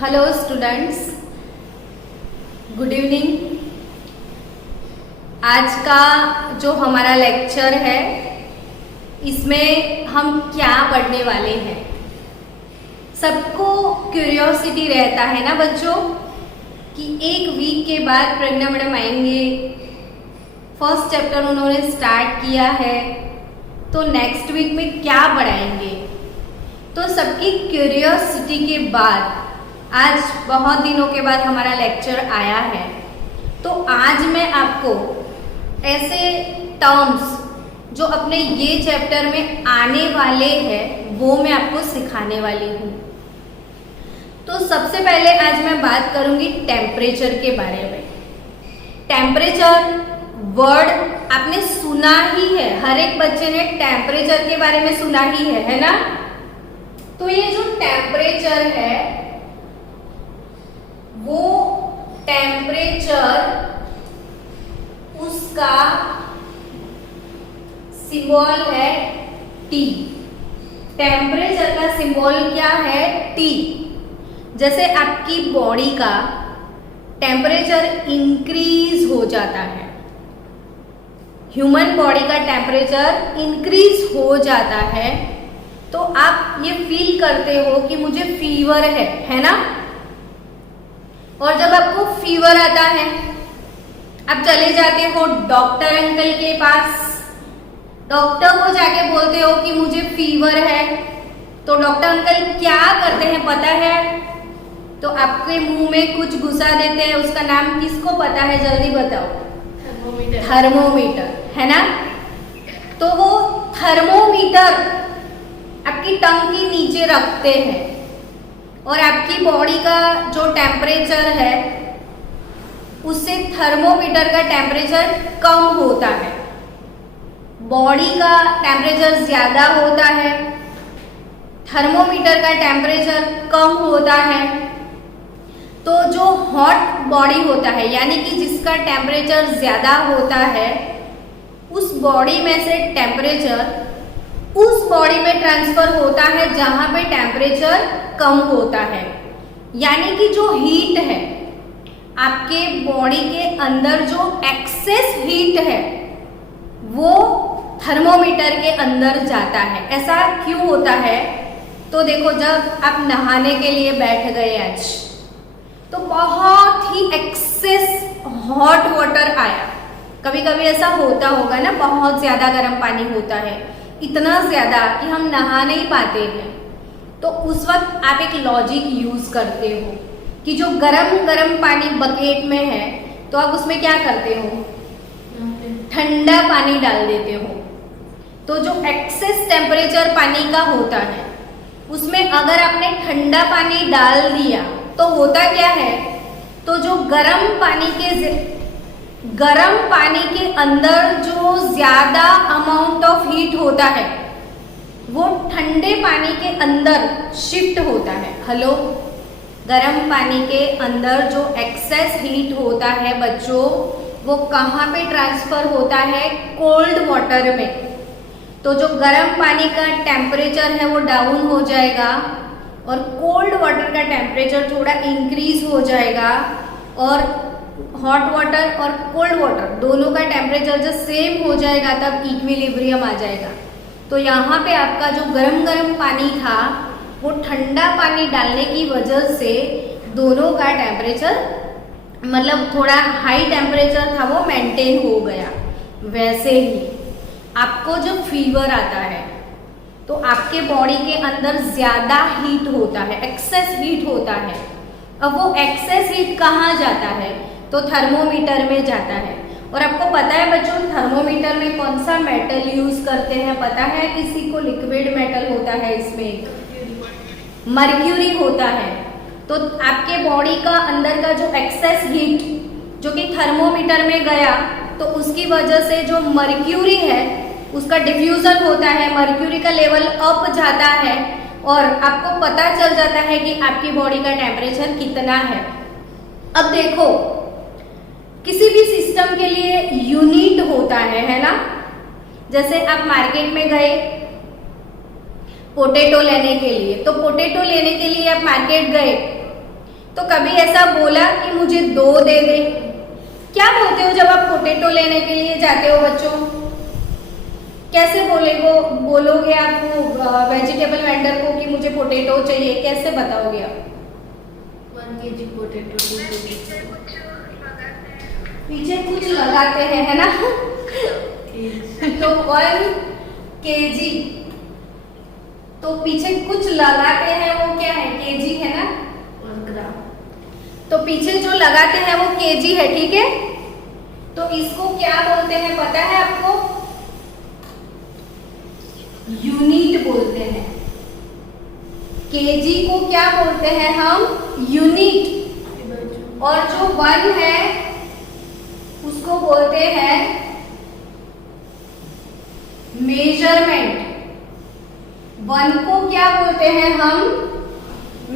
Hello students, good evening. आज का जो हमारा लेक्चर है इसमें हम क्या पढ़ने वाले हैं। सबको क्यूरियोसिटी रहता है ना बच्चों कि एक वीक के बाद प्रज्ञा मैडम आएंगे, फर्स्ट चैप्टर उन्होंने स्टार्ट किया है तो नेक्स्ट वीक में क्या पढ़ाएंगे। तो सबकी क्यूरियोसिटी के बाद आज बहुत दिनों के बाद हमारा लेक्चर आया है, तो आज मैं आपको ऐसे टर्म्स जो अपने ये चैप्टर में आने वाले हैं वो मैं आपको सिखाने वाली हूँ। तो सबसे पहले आज मैं बात करूंगी टेम्परेचर के बारे में। टेम्परेचर वर्ड आपने सुना ही है, हर एक बच्चे ने टेम्परेचर के बारे में सुना ही है ना। तो ये जो टेम्परेचर है वो टेम्परेचर उसका सिंबल है T। टेम्परेचर का सिंबल क्या है? T। जैसे आपकी बॉडी का टेम्परेचर इंक्रीज हो जाता है, ह्यूमन बॉडी का टेम्परेचर इंक्रीज हो जाता है, तो आप ये फील करते हो कि मुझे फीवर है ना। और जब आपको फीवर आता है आप चले जाते हो डॉक्टर अंकल के पास, डॉक्टर को जाके बोलते हो कि मुझे फीवर है, तो डॉक्टर अंकल क्या करते हैं पता है? तो आपके मुंह में कुछ घुसा देते हैं, उसका नाम किसको पता है? जल्दी बताओ। थर्मोमीटर है ना। तो वो थर्मोमीटर आपकी टंग के नीचे रखते हैं और आपकी बॉडी का जो टेम्परेचर है उससे थर्मोमीटर का टेम्परेचर कम होता है, बॉडी का टेम्परेचर ज्यादा होता है, थर्मोमीटर का टेम्परेचर कम होता है। तो जो हॉट बॉडी होता है यानी कि जिसका टेम्परेचर ज्यादा होता है उस बॉडी में से टेम्परेचर उस बॉडी में ट्रांसफर होता है जहां पे टेम्परेचर कम होता है। यानी कि जो हीट है आपके बॉडी के अंदर, जो एक्सेस हीट है वो थर्मोमीटर के अंदर जाता है। ऐसा क्यों होता है? तो देखो, जब आप नहाने के लिए बैठ गए आज तो बहुत ही एक्सेस हॉट वाटर आया। कभी कभी ऐसा होता होगा ना, बहुत ज्यादा गर्म पानी होता है, इतना ज्यादा कि हम नहा नहीं पाते हैं। तो उस वक्त आप एक लॉजिक यूज करते हो कि जो गरम गरम पानी बकेट में है तो आप उसमें क्या करते हो? ठंडा पानी डाल देते हो। तो जो एक्सेस टेम्परेचर पानी का होता है उसमें अगर आपने ठंडा पानी डाल दिया तो होता क्या है? तो जो गरम पानी के अंदर जो ज्यादा अमाउंट ऑफ हीट होता है वो ठंडे पानी के अंदर शिफ्ट होता है। हेलो, गरम पानी के अंदर जो एक्सेस हीट होता है बच्चों वो कहाँ पे ट्रांसफर होता है? कोल्ड वाटर में। तो जो गरम पानी का टेम्परेचर है वो डाउन हो जाएगा और कोल्ड वाटर का टेम्परेचर थोड़ा इंक्रीज हो जाएगा और हॉट वाटर और कोल्ड वाटर दोनों का टेम्परेचर जब सेम हो जाएगा तब इक्विलिब्रियम आ जाएगा। तो यहाँ पे आपका जो गरम गरम पानी था वो ठंडा पानी डालने की वजह से दोनों का टेम्परेचर, मतलब थोड़ा हाई टेम्परेचर था वो मेंटेन हो गया। वैसे ही आपको जब फीवर आता है तो आपके बॉडी के अंदर ज्यादा हीट होता है, एक्सेस हीट होता है। अब वो एक्सेस हीट कहाँ जाता है? तो थर्मोमीटर में जाता है। और आपको पता है बच्चों, थर्मोमीटर में कौन सा मेटल यूज करते हैं पता है? किसी को? लिक्विड मेटल होता है, इसमें मर्क्यूरी होता है। तो आपके बॉडी का अंदर का जो एक्सेस हीट जो कि थर्मोमीटर में गया तो उसकी वजह से जो मर्क्यूरी है उसका डिफ्यूजन होता है, मर्क्यूरी का लेवल अप जाता है और आपको पता चल जाता है कि आपकी बॉडी का टेम्परेचर कितना है। अब देखो, किसी भी सिस्टम के लिए यूनिट होता है ना। जैसे आप मार्केट में गए पोटैटो लेने के लिए, तो पोटैटो लेने के लिए आप मार्केट गए तो कभी ऐसा बोला कि मुझे 2 दे दे? क्या बोलते हो जब आप पोटैटो लेने के लिए जाते हो बच्चों? कैसे बोलोगे आप वो वेजिटेबल वेंडर को कि मुझे पोटैटो चाहिए, कैसे बताओगे आप? 1 kg पोटैटो। पीछे कुछ लगाते हैं, है ना? तो 1 kg, तो पीछे कुछ लगाते हैं, वो क्या है? केजी है ना? 1 ग्राम। तो पीछे जो लगाते हैं वो केजी है, ठीक है? तो इसको क्या बोलते हैं पता है आपको? यूनिट बोलते हैं। केजी को क्या बोलते हैं हम? यूनिट। और जो 1 है उसको बोलते हैं मेजरमेंट। 1 को क्या बोलते हैं हम?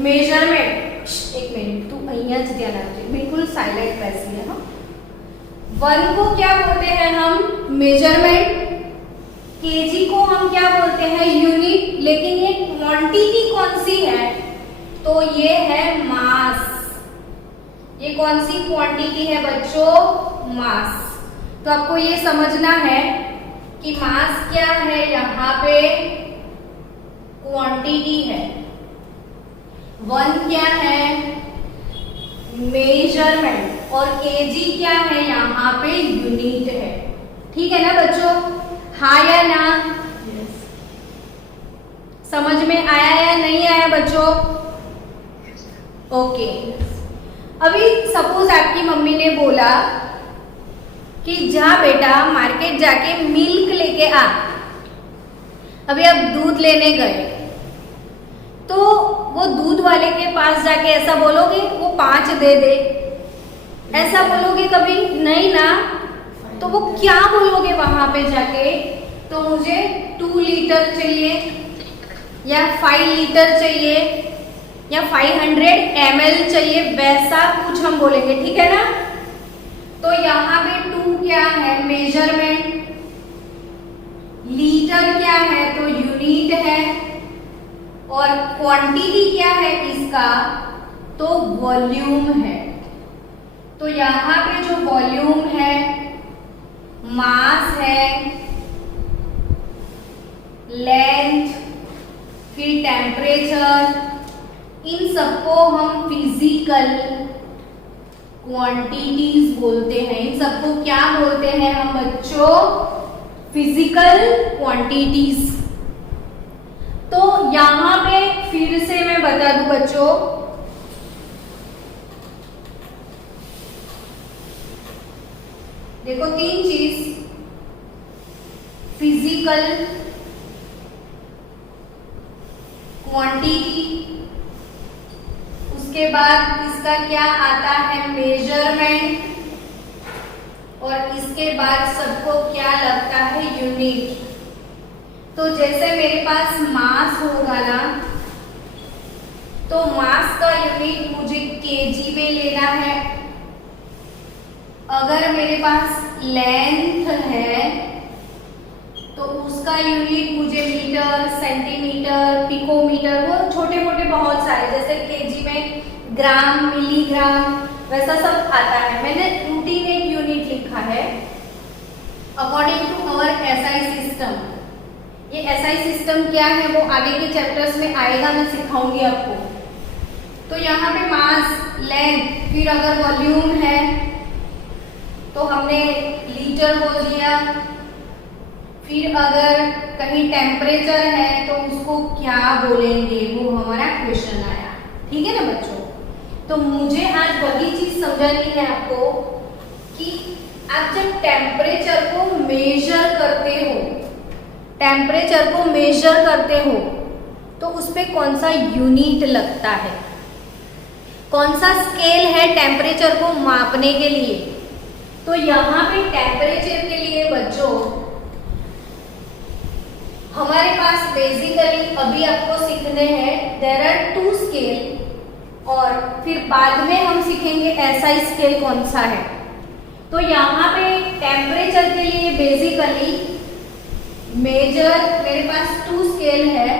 मेजरमेंट। एक मिनट, तू અહીંયા જ ધ્યાન આપજે, बिल्कुल साइलेंट बैसी है। 1 को क्या बोलते हैं हम? मेजरमेंट। केजी को हम क्या बोलते हैं? यूनिट। लेकिन ये क्वांटिटी कौन सी है? तो ये है मास। ये कौन सी क्वांटिटी है बच्चों? मास। तो आपको ये समझना है कि मास क्या है, यहाँ पे क्वांटिटी है। 1 क्या है? मेजरमेंट। और केजी क्या है? यहाँ पे यूनिट है। ठीक है ना बच्चों? हाँ या ना? यस। समझ में आया या नहीं आया बच्चों? ओके। अभी सपोज आपकी मम्मी ने बोला कि जा बेटा मार्केट जाके मिल्क लेके आ। अभी आप दूध लेने गए, तो वो दूध वाले के पास जाके ऐसा बोलोगे वो 5 दे दे? ऐसा बोलोगे कभी? नहीं ना। तो वो क्या बोलोगे वहां पे जाके? तो मुझे 2 लीटर चाहिए या 5 लीटर चाहिए या 500 ml चाहिए, वैसा कुछ हम बोलेंगे, ठीक है ना? तो यहाँ पे 2 क्या है? मेजरमेंट। लीटर क्या है? तो यूनिट है। और क्वांटिटी क्या है इसका? तो वॉल्यूम है। तो यहाँ पे जो वॉल्यूम है, मास है, लेंथ, फिर टेम्परेचर, इन सबको हम फिजिकल क्वांटिटीज बोलते हैं। इन सबको क्या बोलते हैं हम बच्चों? Physical quantities. तो यहां पे फिर से मैं बता दूं बच्चों, देखो 3 चीज, फिजिकल क्वांटिटी, उसके बाद इसका क्या आता है? मेजरमेंट, और इसके बाद सबको क्या लगता है? यूनिट। तो जैसे मेरे पास मास होगा ना, तो मास का यूनिट मुझे केजी में लेना है। अगर मेरे पास लेंथ है तो उसका यूनिट मुझे मीटर, सेंटीमीटर, पिकोमीटर, वो छोटे मोटे बहुत सारे, जैसे केजी में ग्राम, मिलीग्राम, वैसा सब आता है। मैंने रूटीन एक यूनिट लिखा है according to our SI system. ये एसआई सिस्टम क्या है वो आगे के चैप्टर्स में आएगा, मैं सिखाऊंगी आपको। तो यहाँ पे मास, लेंथ, फिर अगर वॉल्यूम है तो हमने लीटर बोल दिया, फिर अगर कहीं टेम्परेचर है तो उसको क्या बोलेंगे, वो हमारा क्वेश्चन आया। ठीक है ना बच्चों? तो मुझे आज वही चीज समझानी है आपको कि आप जब टेम्परेचर को मेजर करते हो, टेम्परेचर को मेजर करते हो तो उस पे कौन सा यूनिट लगता है, कौन सा स्केल है टेम्परेचर को मापने के लिए। तो यहाँ पे टेम्परेचर के लिए बच्चों हमारे पास बेसिकली अभी आपको सीखने हैं देयर आर 2 स्केल, और फिर बाद में हम सीखेंगे एसआई स्केल कौन सा है। तो यहाँ पे टेम्परेचर के लिए बेसिकली मेजर मेरे पास 2 स्केल है,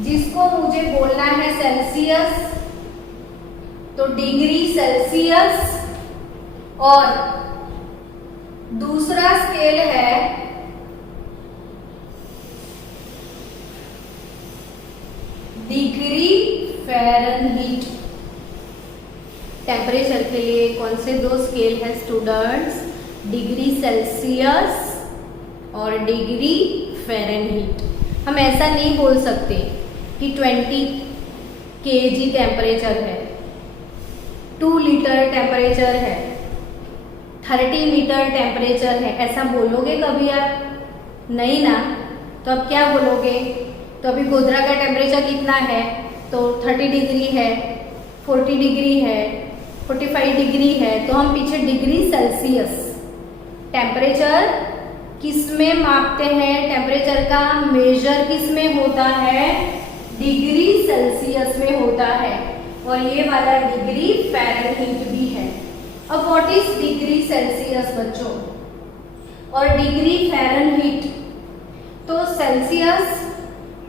जिसको मुझे बोलना है सेल्सियस तो डिग्री सेल्सियस, और दूसरा स्केल है डिग्री फ़ारेनहीट। टेम्परेचर के लिए कौन से दो स्केल है स्टूडेंट्स? डिग्री सेल्सियस और डिग्री फ़ारेनहीट। हम ऐसा नहीं बोल सकते कि 20 kg टेम्परेचर है, 2 लीटर टेम्परेचर है, 30 मीटर टेम्परेचर है, ऐसा बोलोगे कभी आप? नहीं ना। तो अब क्या बोलोगे? तो अभी गोधरा का टेम्परेचर कितना है? तो 30 डिग्री है, 40 डिग्री है, 45 डिग्री है। तो हम पीछे डिग्री सेल्सियस, टेम्परेचर किस में मापते हैं? टेम्परेचर का मेजर किस में होता है? डिग्री सेल्सियस में होता है, और ये वाला डिग्री फ़ारेनहीट भी है। अब व्हाट इज डिग्री सेल्सियस बच्चों और डिग्री फ़ारेनहीट? तो सेल्सियस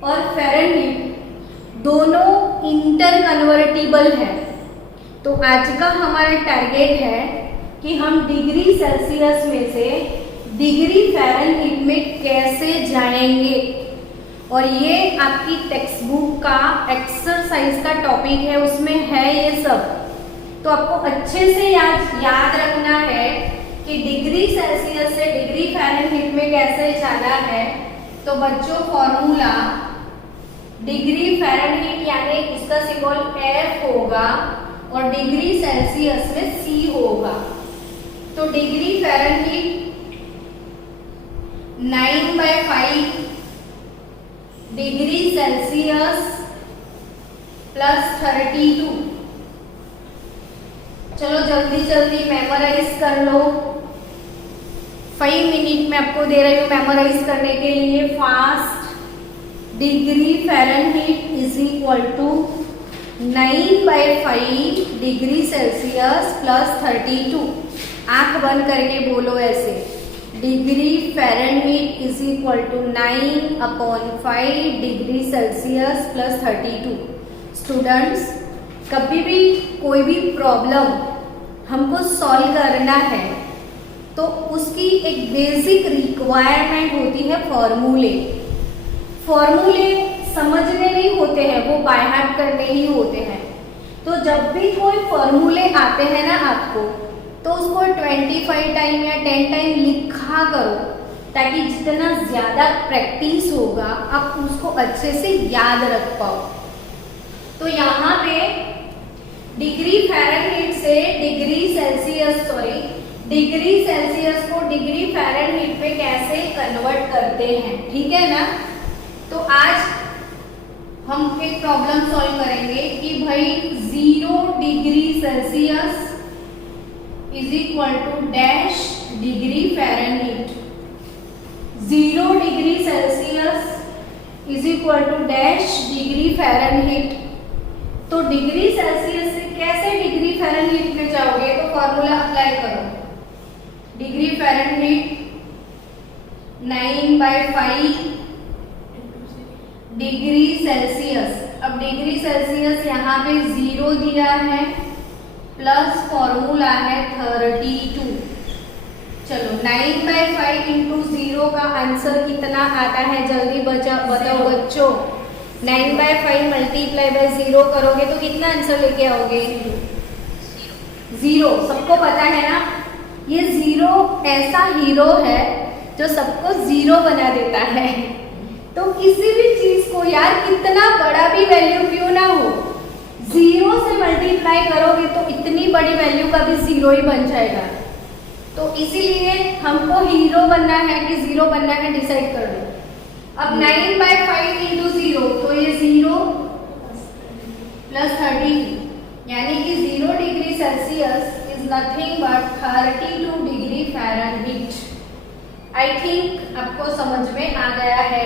और फ़ारेनहीट दोनों इंटर कन्वर्टिबल है। तो आज का हमारा टारगेट है कि हम डिग्री सेल्सियस में से डिग्री फ़ारेनहीट में कैसे जाएंगे, और ये आपकी टेक्स्ट बुक का एक्सरसाइज का टॉपिक है, उसमें है ये सब। तो आपको अच्छे से याद रखना है कि डिग्री सेल्सियस से डिग्री फ़ारेनहीट में कैसे जाना है। तो बच्चों फॉर्मूला डिग्री फ़ारेनहीट यानी इसका सिंबल F होगा और डिग्री सेल्सियस में C होगा। तो degree Fahrenheit 9/5 degree Celsius plus 32। चलो जल्दी जल्दी मेमोराइज कर लो। 5 मिनट में आपको दे रही हूँ मेमोराइज करने के लिए fast. Degree Fahrenheit is equal to 9/5 degree Celsius plus 32। आंख बंद करके बोलो ऐसे, degree Fahrenheit is equal to 9/5 degree Celsius plus 32। Students, कभी भी कोई भी प्रॉब्लम हमको सॉल्व करना है तो उसकी एक बेसिक रिक्वायरमेंट होती है फॉर्मूले। फॉर्मूले समझने नहीं होते हैं, वो बाय हार्ट करने ही होते हैं। तो जब भी कोई फॉर्मूले आते हैं ना आपको, तो उसको 25 टाइम या 10 टाइम लिखा करो, ताकि जितना ज़्यादा प्रैक्टिस होगा आप उसको अच्छे से याद रख पाओ। तो यहाँ पे डिग्री फ़ारेनहीट से डिग्री सेल्सियस को डिग्री फ़ारेनहीट में कैसे कन्वर्ट करते हैं, ठीक है ना। तो आज हम एक प्रॉब्लम सॉल्व करेंगे कि भाई 0 degree Celsius is equal to dash degree Fahrenheit. 0 degree Celsius is equal to dash degree Fahrenheit. तो डिग्री सेल्सियस से कैसे डिग्री फ़ारेनहीट में जाओगे? तो फॉर्मूला अप्लाई करो। Degree Fahrenheit 9/5 degree Celsius. अब डिग्री सेल्सियस यहाँ पे 0 दिया है, प्लस फॉर्मूला है 32। चलो 9/5 इंटू 0 का आंसर कितना आता है? जल्दी बताओ बच्चों। 9/5 मल्टीप्लाई बाय 0 करोगे तो कितना आंसर लेके आओगे? 0। सबको पता है ना, ये 0 ऐसा हीरो है जो सबको 0 बना देता है। तो किसी भी चीज को यार कितना बड़ा भी वैल्यू क्यों ना हो, 0 से मल्टीप्लाई करोगे तो इतनी बड़ी वैल्यू का भी 0 ही बन जाएगा। तो इसीलिए हमको हीरो बनना है कि 0 बनना है, डिसाइड कर लो। अब 9/5 इंटू 0, तो ये 0 प्लस 30, यानी कि 0 degree Celsius is nothing but 32 degree Fahrenheit. I think आपको समझ में आ गया है।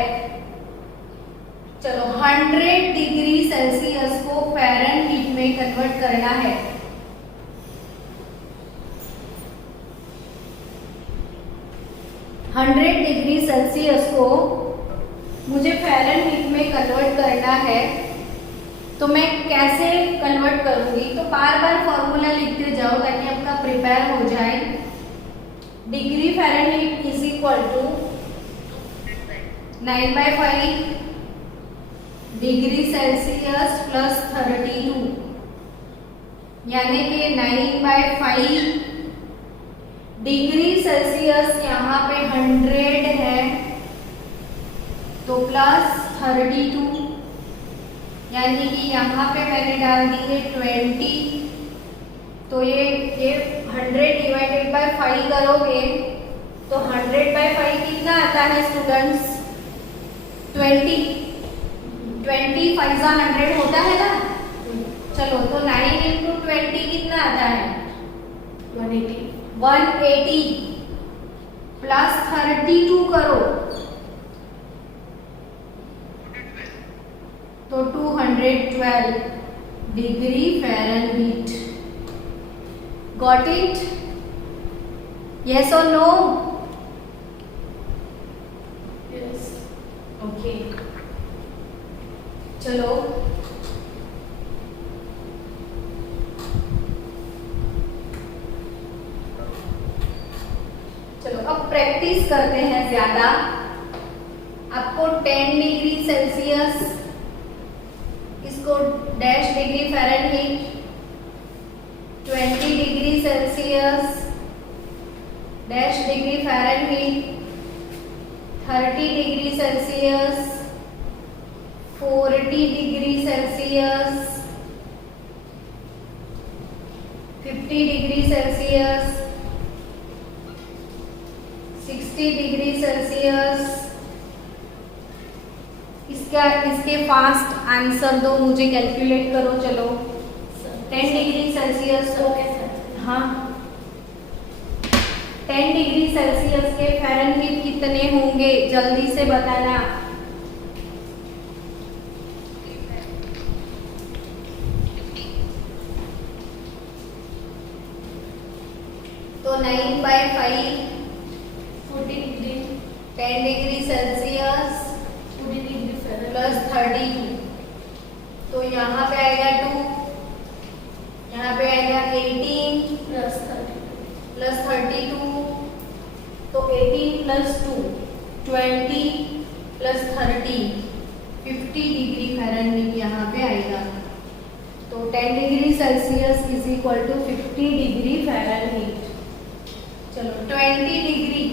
चलो 100 डिग्री सेल्सियस को फ़ारेनहीट में कन्वर्ट करना है। डिग्री सेल्सियस को मुझे फ़ारेनहीट में कन्वर्ट करना है। तो मैं कैसे कन्वर्ट करूंगी, तो बार बार फॉर्मूला लिखते जाओ ताकि आपका प्रिपेयर हो जाए। Degree Fahrenheit is equal to 9/5 degree Celsius plus 32, यानी कि 9/5 डिग्री सेल्सियस यहाँ पे 100 है तो प्लस 32, यानी कि यहाँ पे मैंने डाल दी है 20, तो ये 100 डिवाइडेड बाय 5 करोगे तो 100/5 कितना आता है स्टूडेंट्स? 20 5 100 होता है ना। चलो तो 9 × 20 कितना आता है? 180 प्लस 32 करो तो 212 degree Fahrenheit. Got it? Yes और नो? Yes. ओके, चलो अब प्रैक्टिस करते हैं ज्यादा। आपको 10 डिग्री सेल्सियस, इसको dash degree Fahrenheit, 20 degree Celsius dash degree Fahrenheit, 30 degree Celsius, 40 degree Celsius, 50 degree Celsius, 60 degree Celsius. इसके फास्ट आंसर दो, मुझे कैलकुलेट करो। चलो 10 डिग्री सेल्सियस को, हाँ 10 डिग्री सेल्सियस के फ़ारेनहीट कितने होंगे जल्दी से बताना। तो 9/5 40 degree 10 degree Celsius 40 degree plus 32, तो यहाँ पे आएगा 2, यहाँ पे आएगा 18 प्लस 30 प्लस 32, तो 18 प्लस 2 20 प्लस 30 50 डिग्री फ़ारेनहीट यहाँ पे आएगा। तो 10 degree Celsius is equal to 50 degree Fahrenheit. चलो 20 डिग्री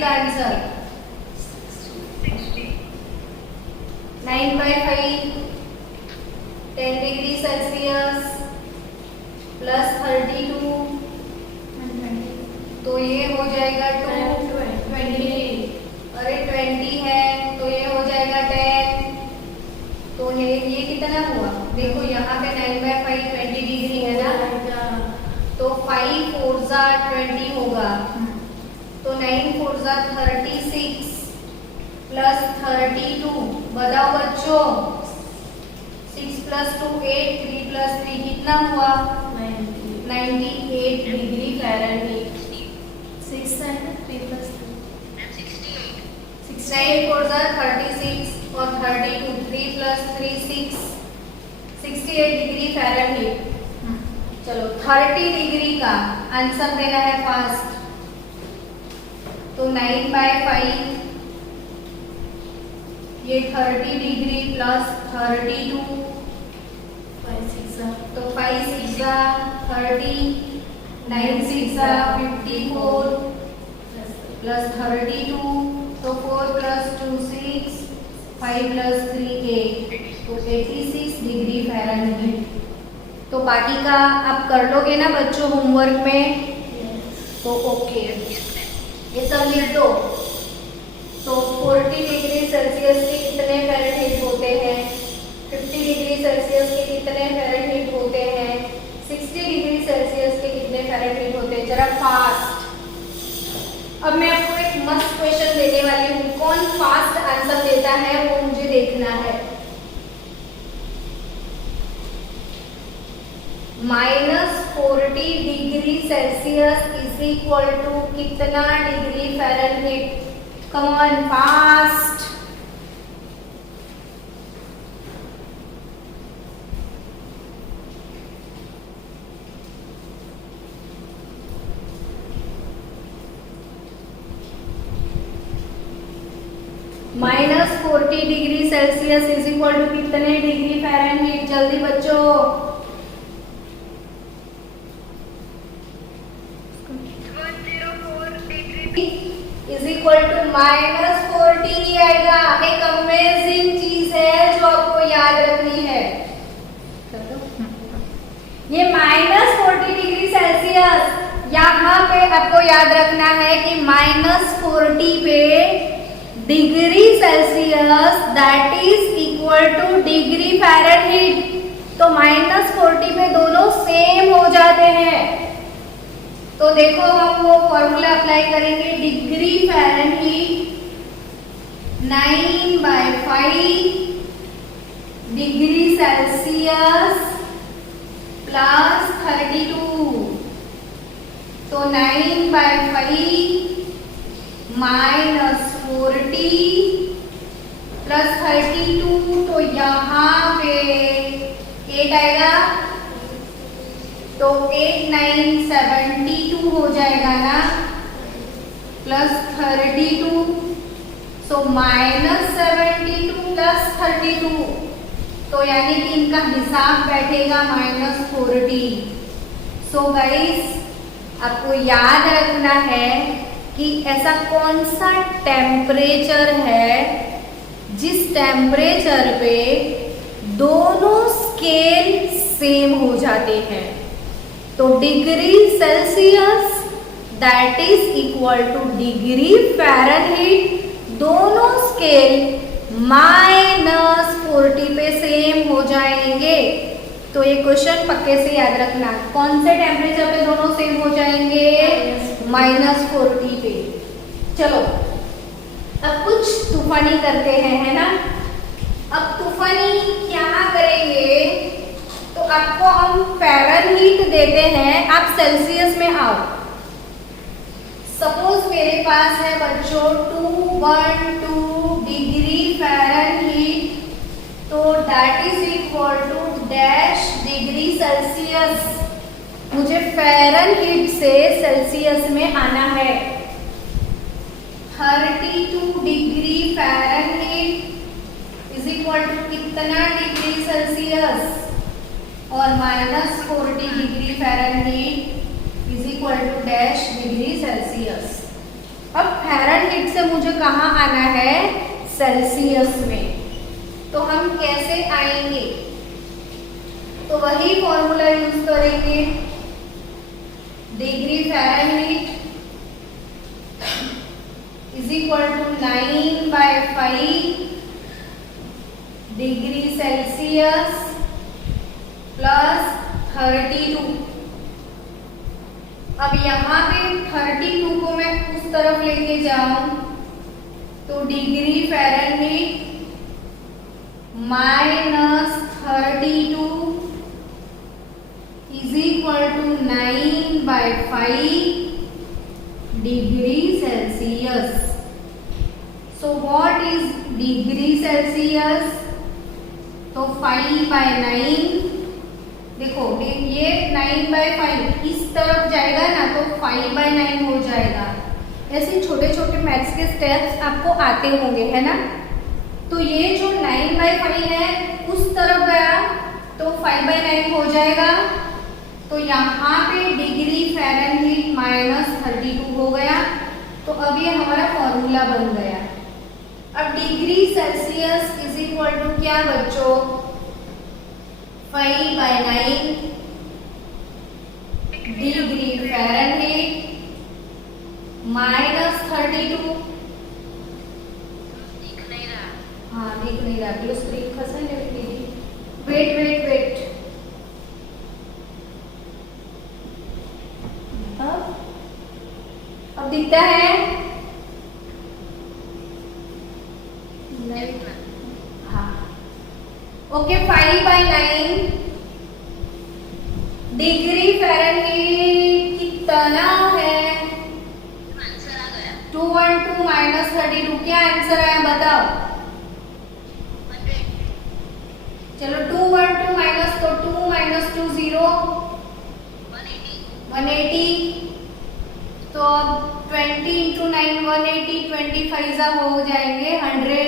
का आंसर 9/5 10 डिग्री सेल्सियस प्लस 32, तो ये हो जाएगा 20। अरे 20 है तो ये हो जाएगा 10, तो ये कितना हुआ? देखो यहाँ पे 9/5 20 डिग्री है ना, तो 5 4 20 होगा, तो 9 4 36 प्लस 32, बताओ बच्चों 6 प्लस 2 8, 3 प्लस 3 कितना हुआ? 98 डिग्री फ़ारेनहीट। 6 है ना, 3 प्लस 9 4 36 और 32, 3 प्लस 3 6, 68 डिग्री फ़ारेनहीट। चलो 30 डिग्री का आंसर देना है फास्ट, तो 9/5 ये 30 डिग्री प्लस 32, 5 6 तो 5 6 30, 9 6 54 प्लस 32, तो 4 प्लस 2 6, 5 प्लस 3 8, तो 86 डिग्री फ़ारेनहीट। तो बाकी का आप कर लोगे ना बच्चों होमवर्क में, तो ओके ये सब लिख दो। तो 40 डिग्री सेल्सियस के कितने फ़ारेनहीट होते हैं, 50 डिग्री सेल्सियस के कितने फ़ारेनहीट होते हैं, 60 डिग्री सेल्सियस के कितने फ़ारेनहीट होते हैं, जरा फास्ट। अब मैं आपको एक मस्त क्वेश्चन देने वाली हूँ, कौन फास्ट आंसर देता है वो मुझे देखना है। -40 degree Celsius is equal to कितना degree Fahrenheit? Come on fast. -40 degree Celsius is equal to कितने डिग्री फ़ारेनहीट? जल्दी बच्चों, इज इक्वल टू -40 आएगा। एक अमेजिंग चीज है जो आपको याद रखनी है। ये -40 डिग्री सेल्सियस, यहाँ पे आपको याद रखना है कि -40 पे degree Celsius that is equal two degree Fahrenheit. तो -40 पे दोनों सेम हो जाते हैं। तो देखो हम वो फॉर्मूला अप्लाई करेंगे। Degree Fahrenheit 9/5 degree Celsius plus 32। तो 9/5 -40 प्लस 32, तो यहाँ पे 8 आएगा। तो 8 9 72 हो जाएगा ना, प्लस 32, सो -72 प्लस 32, तो यानी कि इनका हिसाब बैठेगा -40। सो गाइस, आपको याद रखना है कि ऐसा कौन सा टेम्परेचर है जिस टेम्परेचर पे दोनों स्केल सेम हो जाते हैं। तो degree Celsius that is equal two degree Fahrenheit, दोनों स्केल -40 पे सेम हो जाएंगे। तो ये क्वेश्चन पक्के से याद रखना। कौन से टेम्परेचर पे दोनों सेम हो जाएंगे? -40 पे। चलो अब कुछ तूफानी करते हैं, है ना। अब तूफानी क्या करेंगे? तो आपको हम फ़ारेनहीट देते हैं, आप सेल्सियस में आओ। सपोज मेरे पास है बच्चों 212 डिग्री फ़ारेनहीट, तो that is equal to dash degree Celsius. मुझे फ़ारेनहीट से सेल्सियस में आना है। 32 degree Fahrenheit is equal to कितना डिग्री सेल्सियस? और -40 degree Fahrenheit is equal to dash degree Celsius. अब फ़ारेनहीट से मुझे कहाँ आना है? सेल्सियस में। तो हम कैसे आएंगे? तो वही फॉर्मूला यूज करेंगे। Degree Fahrenheit is equal to 9/5 degree Celsius plus 32। अब यहाँ पे 32 को मैं उस तरफ लेके जाऊं तो degree Fahrenheit -32 is equal to 9/5 degree Celsius. So what is degree Celsius? तो 5/9, देखो ये 9/5 इस तरफ जाएगा ना, तो 5/9 हो जाएगा। ऐसे छोटे छोटे मैथ्स के स्टेप्स आपको आते होंगे, है ना। तो ये जो 9/5 है उस तरफ गया तो 5/9 हो जाएगा। तो यहाँ पे डिग्री फ़ारेनहीट -32 हो गया। तो अब ये हमारा फॉर्मूला बन गया। अब degree Celsius is equal to क्या बच्चों? 5/9 डिग्री फ़ारेनहीट -32। हाँ दिख नहीं रहा, ब्लू स्क्रीन खसा है। वेट वेट वेट, अब दिखता है? हाँ ओके। 5/9 डिग्री फ़ारेनहीट कितना है? 212 -32। क्या आंसर आया बताओ? चलो 212 माइनस, तो 2 - 2 0, 180। तो अब 20 इंटू 9 180, 25 हो जाएंगे 100।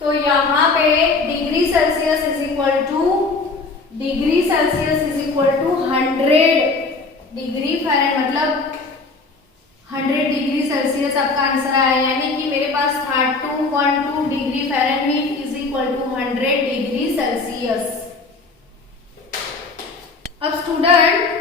तो यहाँ पे degree Celsius is equal to 100 degree Fahrenheit, मतलब 100 डिग्री सेल्सियस आपका आंसर आया। यानी कि मेरे पास था 212 degree Fahrenheit is equal to 100 degree Celsius. अब स्टूडेंट